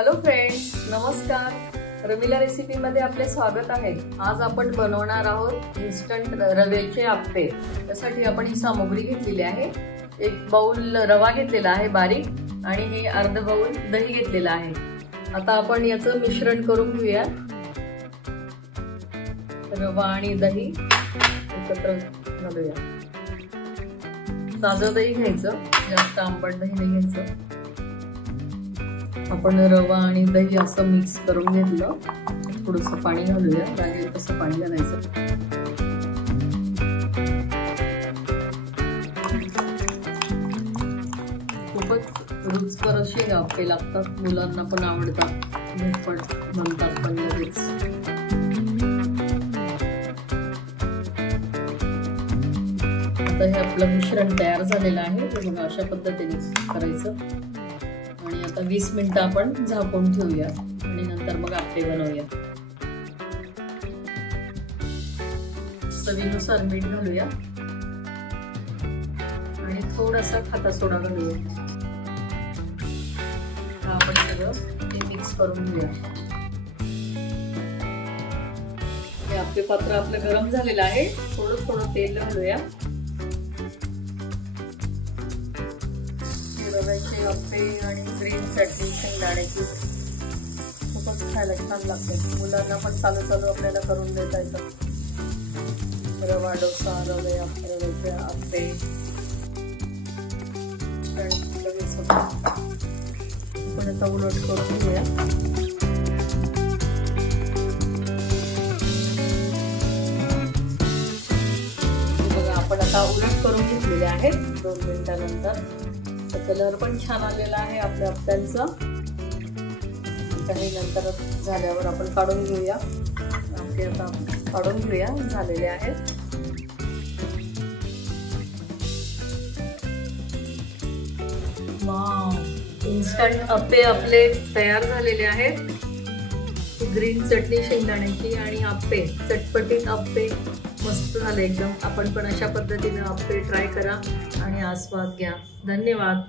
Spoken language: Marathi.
हॅलो फ्रेंड्स, नमस्कार। रमिला रेसिपी मध्ये आपले स्वागत आहे। आज आपण बनवणार आहोत इन्स्टंट रव्याचे आप्पे। त्यासाठी आपण ही सामग्री घेतलेली आहे। एक बाउल रवा घेतलेला आहे बारीक आणि हे अर्धा बाउल दही घेतलेला आहे। आता आपण याचं मिश्रण करून घेऊया। रवा आणि दही एकत्र घालूया। ताजं दही घ्यायचं, जास्त आंबट दही नाही घ्यायचं। आपण रवा आणि दही असं मिक्स करून घेतलं। थोडंसं पाणी घालूया, लागेल तसं पाणी घालायचं। खूपच रुचकर असे आप्पे लागतात, मुलांना पण आवडतात, झटपट बनतात पण लगेच। आता हे आपलं मिश्रण तयार झालेलं आहे। हे बघा, अशा पद्धतीने करायचं आणि आता 20 मिनिटं आपण झाकून ठेवूया आणि नंतर मग आप्पे बनवूया। चवीनुसार मीठ घालूया आणि थोडासा खाता सोडा घालूया। आपण सगळं हे मिक्स करून घेऊया। हे आप्पे पात्र आपलं गरम झालेलं आहे। थोडं थोडं तेल घालूया। रव्याचे आप्पे आणि ग्रीन चटणी शेंगदाण्याची खूपच खायला छान लागते। मुलांना पण चालू चालू आपल्याला करून देता येतं। रवा डोसा, रव्याचे आप्पे लगेच आपण आता उलट करून घेऊया। बघा, आपण आता उलट करून घेतलेले आहेत 2 मिनिटानंतर। कलर पण छान आलेला आहे आपल्या आप्प्यांचा। काही नंतर झाल्यावर आपण काढून घेऊया। आप्पे आता काढून घेऊया, झालेले आहेत। वाव, इन्स्टंट आप्पे आपले तयार झालेले आहेत। ग्रीन चटणी शेंगदाण्याची आणि आप्पे, चटपटीत आप्पे मस्त झाले एकदम। आपण पण अशा पद्धतीने आप्पे ट्राय करा आणि आस्वाद घ्या। धन्यवाद।